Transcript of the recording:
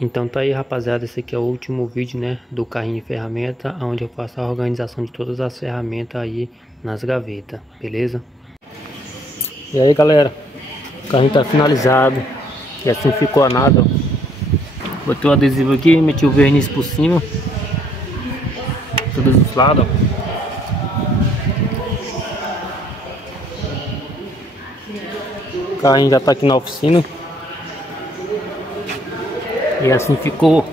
Então tá aí, rapaziada, esse aqui é o último vídeo, né, do carrinho de ferramenta, onde eu faço a organização de todas as ferramentas aí nas gavetas, beleza? E aí, galera, o carrinho tá finalizado e assim ficou a nada, ó. Botei o adesivo aqui, meti o verniz por cima, todos os lados, ó. O carrinho já tá aqui na oficina. E assim ficou